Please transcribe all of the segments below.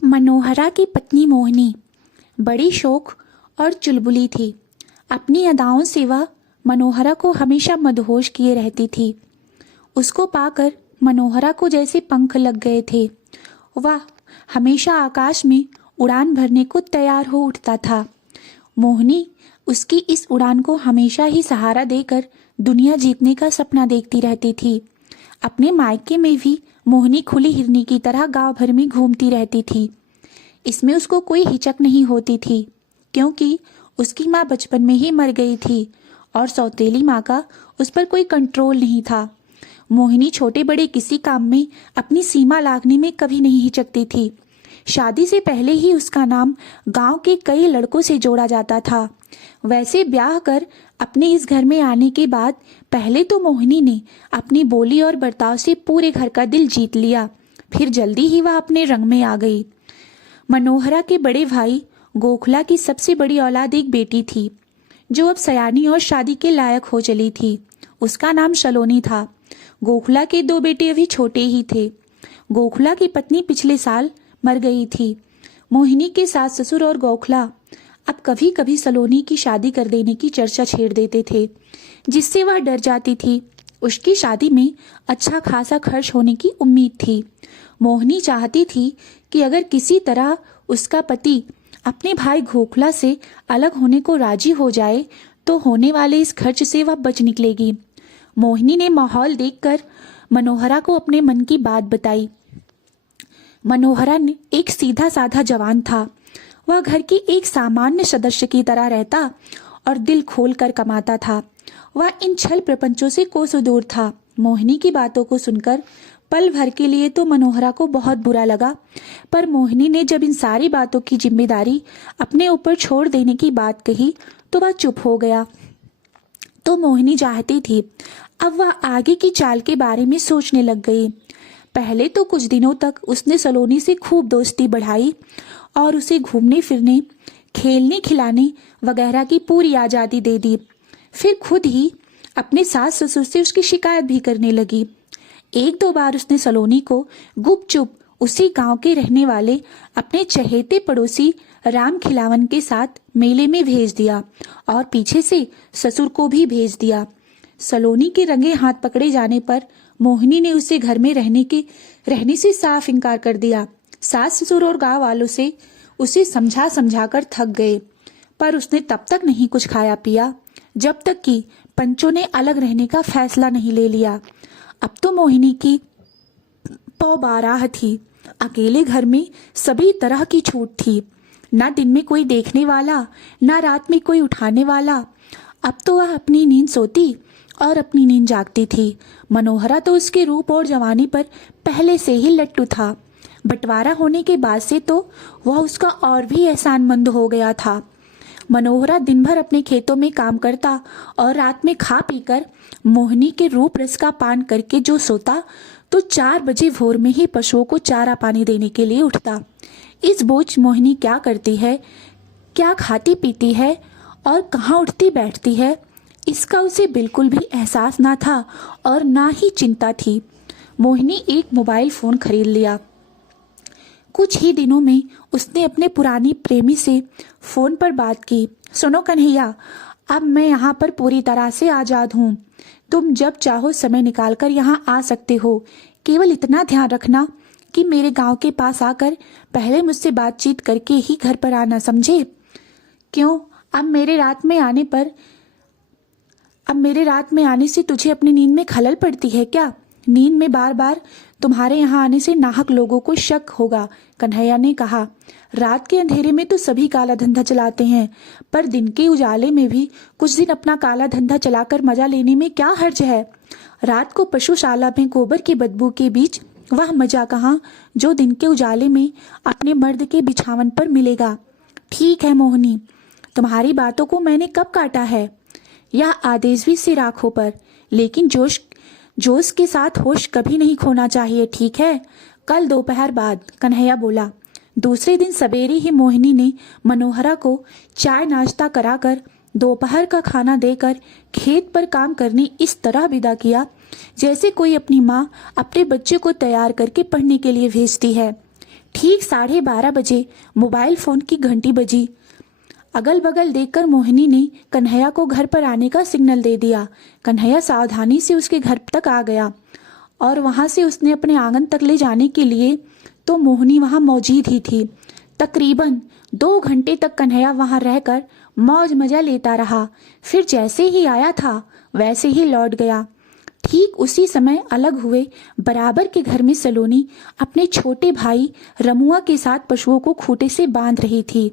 मनोहरा की पत्नी मोहिनी बड़ी शौक और चुलबुली थी। अपनी अदाओं से वह मनोहरा को हमेशा मदहोश किए रहती थी। उसको पाकर मनोहरा को जैसे पंख लग गए थे। वह हमेशा आकाश में उड़ान भरने को तैयार हो उठता था। मोहिनी उसकी इस उड़ान को हमेशा ही सहारा देकर दुनिया जीतने का सपना देखती रहती थी। अपने मायके में भी मोहिनी खुली हिरनी की तरह गांव भर में घूमती रहती थी। इसमें उसको कोई हिचक नहीं होती थी, क्योंकि उसकी माँ बचपन में ही मर गई थी और सौतेली माँ का उस पर कोई कंट्रोल नहीं था। मोहिनी छोटे बड़े किसी काम में अपनी सीमा लांघने में कभी नहीं हिचकती थी। शादी से पहले ही उसका नाम गांव के कई लड़कों से जोड़ा जाता था। वैसे ब्याह कर अपने इस घर में आने के बाद पहले तो मोहिनी ने अपनी बोली और बर्ताव से पूरे घर का दिल जीत लिया। फिर जल्दी ही वह अपने रंग में आ गई। मनोहरा के बड़े भाई गोखला की सबसे बड़ी औलाद एक बेटी थी, जो अब सयानी और शादी के लायक हो चली थी। उसका नाम सलोनी था। गोखला के दो बेटे अभी छोटे ही थे। गोखला की पत्नी पिछले साल मर गई थी। मोहिनी के सास ससुर और गोखला अब कभी कभी सलोनी की शादी कर देने की चर्चा छेड़ देते थे, जिससे वह डर जाती थी। उसकी शादी में अच्छा खासा खर्च होने की उम्मीद थी। मोहिनी चाहती थी कि अगर किसी तरह उसका पति अपने भाई गोखला से अलग होने को राजी हो जाए तो होने वाले इस खर्च से वह बच निकलेगी। मोहिनी ने माहौल देखकर मनोहरा को अपने मन की बात बताई। मनोहरा ने एक सीधा साधा जवान था। वह घर की एक सामान्य सदस्य की तरह रहता और दिल खोल कर कमाता था। वह इन छल प्रपंचों से कोसों दूर था। मोहिनी की बातों को सुनकर पल भर के लिए तो मनोहरा को बहुत बुरा लगा, पर मोहिनी ने जब इन सारी बातों की जिम्मेदारी अपने ऊपर छोड़ देने की बात कही तो वह चुप हो गया। तो मोहिनी चाहती थी अब वह आगे की चाल के बारे में सोचने लग गई। पहले तो कुछ दिनों तक उसने सलोनी से खूब दोस्ती बढ़ाई और उसे घूमने फिरने, खेलने खिलाने वगैरह की पूरी आज़ादी दे दी। फिर खुद ही अपने सास ससुर से उसकी शिकायत भी करने लगी। एक दो बार उसने सलोनी को गुपचुप उसी गांव के रहने वाले अपने चहेते पड़ोसी राम खिलावन के साथ मेले में भेज दिया और पीछे से ससुर को भी भेज दिया। सलोनी के रंगे हाथ पकड़े जाने पर मोहिनी ने उसे घर में रहने से साफ इनकार कर दिया। सास ससुर और गांव वालों से उसे समझा समझा कर थक गए, पर उसने तब तक नहीं कुछ खाया पिया जब तक कि पंचों ने अलग रहने का फैसला नहीं ले लिया। अब तो मोहिनी की पौ बाराह थी। अकेले घर में सभी तरह की छूट थी। ना दिन में कोई देखने वाला, ना रात में कोई उठाने वाला। अब तो वह अपनी नींद सोती और अपनी नींद जागती थी। मनोहरा तो उसके रूप और जवानी पर पहले से ही लट्टू था। बंटवारा होने के बाद से तो वह उसका और भी एहसानमंद हो गया था। मनोहरा दिन भर अपने खेतों में काम करता और रात में खा पीकर मोहिनी के रूप रस का पान करके जो सोता तो 4 बजे भोर में ही पशुओं को चारा पानी देने के लिए उठता। इस बोझ मोहिनी क्या करती है, क्या खाती पीती है और कहाँ उठती बैठती है, इसका उसे बिल्कुल भी एहसास ना था और ना ही चिंता थी। मोहिनी एक मोबाइल फ़ोन खरीद लिया। कुछ ही दिनों में उसने अपने पुरानी प्रेमी से फ़ोन पर बात की। सुनो कन्हैया, अब मैं यहाँ पर पूरी तरह से आज़ाद हूँ। तुम जब चाहो समय निकालकर यहाँ आ सकते हो। केवल इतना ध्यान रखना कि मेरे गांव के पास आकर पहले मुझसे बातचीत करके ही घर पर आना, समझे? क्यों, अब मेरे रात में आने से तुझे अपनी नींद में खलल पड़ती है क्या? नींद में बार बार तुम्हारे यहाँ आने से नाहक लोगों को शक होगा, कन्हैया ने कहा। रात के अंधेरे में तो सभी काला धंधा चलाते हैं, पर दिन के उजाले में भी कुछ दिन अपना काला धंधा चलाकर मजा लेने में क्या हर्ज है? रात को पशुशाला में गोबर की बदबू के बीच वह मजा कहाँ जो दिन के उजाले में अपने मर्द के बिछावन पर मिलेगा। ठीक है मोहिनी, तुम्हारी बातों को मैंने कब काटा है? यह आदेश भी सिर आंखों पर, लेकिन जोश के साथ होश कभी नहीं खोना चाहिए, ठीक है? कल दोपहर बाद, कन्हैया बोला। दूसरे दिन सवेरे ही मोहिनी ने मनोहरा को चाय नाश्ता कराकर दोपहर का खाना देकर खेत पर काम करने इस तरह विदा किया जैसे कोई अपनी माँ अपने बच्चे को तैयार करके पढ़ने के लिए भेजती है। ठीक 12:30 बजे मोबाइल फोन की घंटी बजी। अगल बगल देखकर मोहिनी ने कन्हैया को घर पर आने का सिग्नल दे दिया। कन्हैया सावधानी से उसके घर तक आ गया और वहां से उसने अपने आंगन तक ले जाने के लिए तो मोहिनी वहां मौजूद ही थी। तकरीबन 2 घंटे तक कन्हैया वहां रहकर मौज मजा लेता रहा। फिर जैसे ही आया था वैसे ही लौट गया। ठीक उसी समय अलग हुए बराबर के घर में सलोनी अपने छोटे भाई रमुआ के साथ पशुओं को खूंटे से बांध रही थी।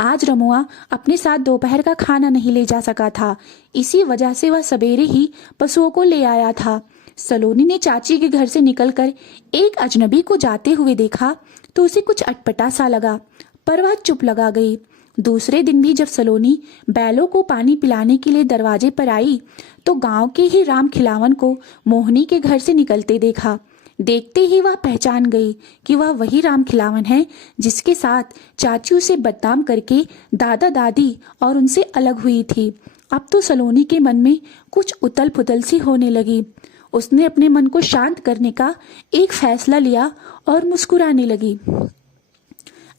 आज रमुआ अपने साथ दोपहर का खाना नहीं ले जा सका था, इसी वजह से वह सवेरे ही पशुओं को ले आया था। सलोनी ने चाची के घर से निकलकर एक अजनबी को जाते हुए देखा तो उसे कुछ अटपटा सा लगा, पर वह चुप लगा गई। दूसरे दिन भी जब सलोनी बैलों को पानी पिलाने के लिए दरवाजे पर आई तो गांव के ही राम खिलावन को मोहिनी के घर से निकलते देखा। देखते ही वह पहचान गई कि वह वही राम खिलावन है जिसके साथ चाची उसे बदनाम करके दादा दादी और उनसे अलग हुई थी। अब तो सलोनी के मन में कुछ उथल पुथल सी होने लगी। उसने अपने मन को शांत करने का एक फैसला लिया और मुस्कुराने लगी।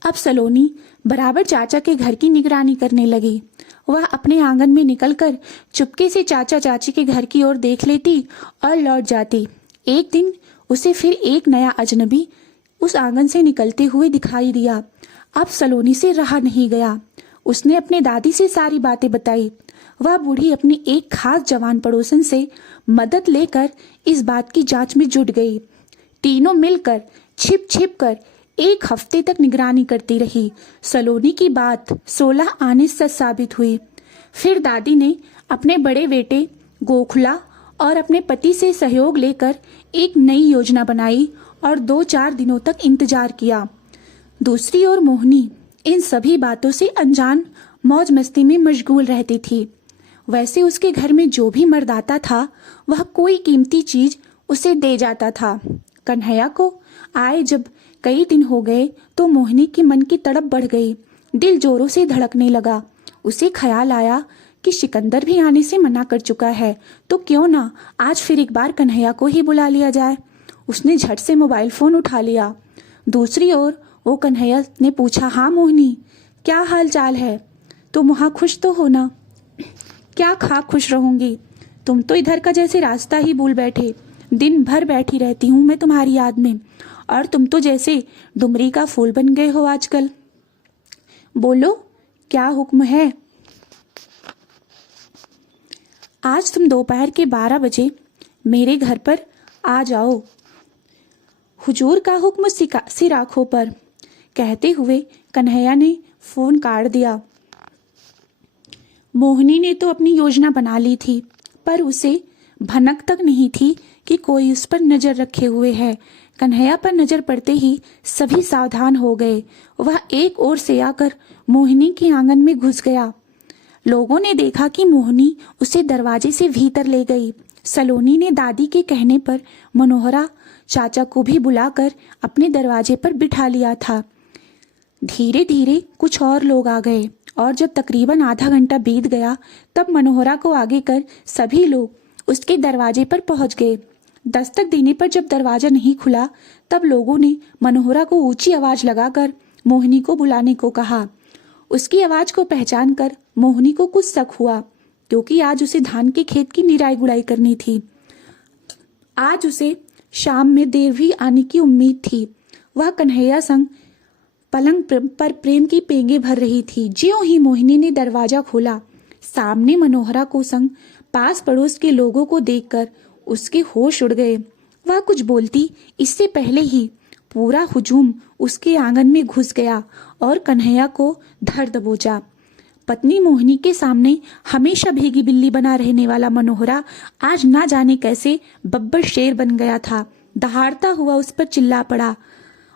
अब सलोनी बराबर चाचा के घर की निगरानी करने लगी। वह अपने आंगन में निकलकर चुपके से चाचा चाची के घर की ओर देख लेती और लौट जाती। एक दिन उसे फिर एक नया अजनबी उस आंगन से निकलते हुए दिखाई दिया। अब सलोनी से रहा नहीं गया। उसने अपने दादी से सारी बातें बताई। वह बूढ़ी अपनी एक खास जवान पड़ोसन से मदद लेकर इस बात की जांच में जुट गई। तीनों मिलकर छिप छिप कर 1 हफ्ते तक निगरानी करती रही। सलोनी की बात 16 आने सच साबित हुई। फिर दादी ने अपने बड़े बेटे गोखला और अपने पति से सहयोग लेकर एक नई योजना बनाई और 2-4 दिनों तक इंतजार किया। दूसरी ओर मोहिनी इन सभी बातों से अनजान मौज मस्ती में मशगूल रहती थी। वैसे उसके घर में जो भी मर्द आता था वह कोई कीमती चीज उसे दे जाता था। कन्हैया को आए जब कई दिन हो गए तो मोहिनी की मन की तड़प बढ़ गई। दिल जोरों से धड़कने लगा। उसे ख्याल आया कि सिकंदर भी आने से मना कर चुका है तो क्यों ना आज फिर एक बार कन्हैया को ही बुला लिया जाए। उसने झट से मोबाइल फोन उठा लिया। दूसरी ओर वो कन्हैया ने पूछा, हाँ मोहिनी, क्या हाल चाल है? तुम वहाँ खुश तो हो ना? क्या खा खुश रहूंगी, तुम तो इधर का जैसे रास्ता ही भूल बैठे। दिन भर बैठी रहती हूँ मैं तुम्हारी याद में, और तुम तो जैसे डुमरी का फूल बन गए हो आजकल। बोलो क्या हुक्म है? आज तुम दोपहर के 12 बजे मेरे घर पर आ जाओ। हुजूर का हुक्म सिर आंखों पर, कहते हुए कन्हैया ने फोन काट दिया। मोहिनी ने तो अपनी योजना बना ली थी, पर उसे भनक तक नहीं थी कि कोई उस पर नजर रखे हुए है। कन्हैया पर नजर पड़ते ही सभी सावधान हो गए। वह एक ओर से आकर मोहिनी के आंगन में घुस गया। लोगों ने देखा कि मोहिनी उसे दरवाजे से भीतर ले गई। सलोनी ने दादी के कहने पर मनोहरा चाचा को भी बुलाकर अपने दरवाजे पर बिठा लिया था। धीरे धीरे कुछ और लोग आ गए और जब तकरीबन आधा घंटा बीत गया तब मनोहरा को आगे कर सभी लोग उसके दरवाजे पर पहुंच गए। दस्तक देने पर जब दरवाजा नहीं खुला तब लोगों ने मनोहरा को ऊंची आवाज लगाकर मोहिनी को बुलाने को कहा। उसकी आवाज को पहचान कर मोहिनी को कुछ शक हुआ, क्योंकि आज उसे धान के खेत की निराई गुड़ाई करनी थी। आज उसे शाम में देर भी आने की उम्मीद थी। वह कन्हैया संग पलंग पर प्रेम की पेंगे भर रही थी। ज्यों ही मोहिनी ने दरवाजा खोला, सामने मनोहरा को संग पास पड़ोस के लोगों को देखकर उसके होश उड़ गए। वह कुछ बोलती इससे पहले ही पूरा हुजूम उसके आंगन में घुस गया और कन्हैया को धर दबोचा। पत्नी मोहिनी के सामने हमेशा भीगी बिल्ली बना रहने वाला मनोहरा आज ना जाने कैसे बब्बर शेर बन गया था। दहाड़ता हुआ उस पर चिल्ला पड़ा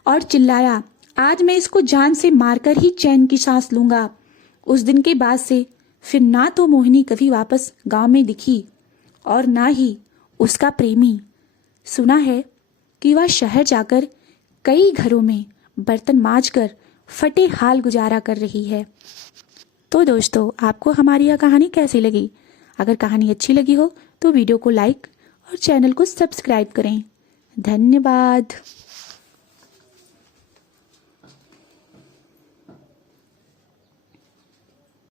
और चिल्लाया, आज मैं इसको जान से मारकर ही चैन की सांस लूंगा। उस दिन के बाद से फिर ना तो मोहिनी कभी वापस गांव में दिखी और ना ही उसका प्रेमी। सुना है कि वह शहर जाकर कई घरों में बर्तन मांजकर फटे हाल गुजारा कर रही है। तो दोस्तों, आपको हमारी यह कहानी कैसी लगी? अगर कहानी अच्छी लगी हो तो वीडियो को लाइक और चैनल को सब्सक्राइब करें। धन्यवाद।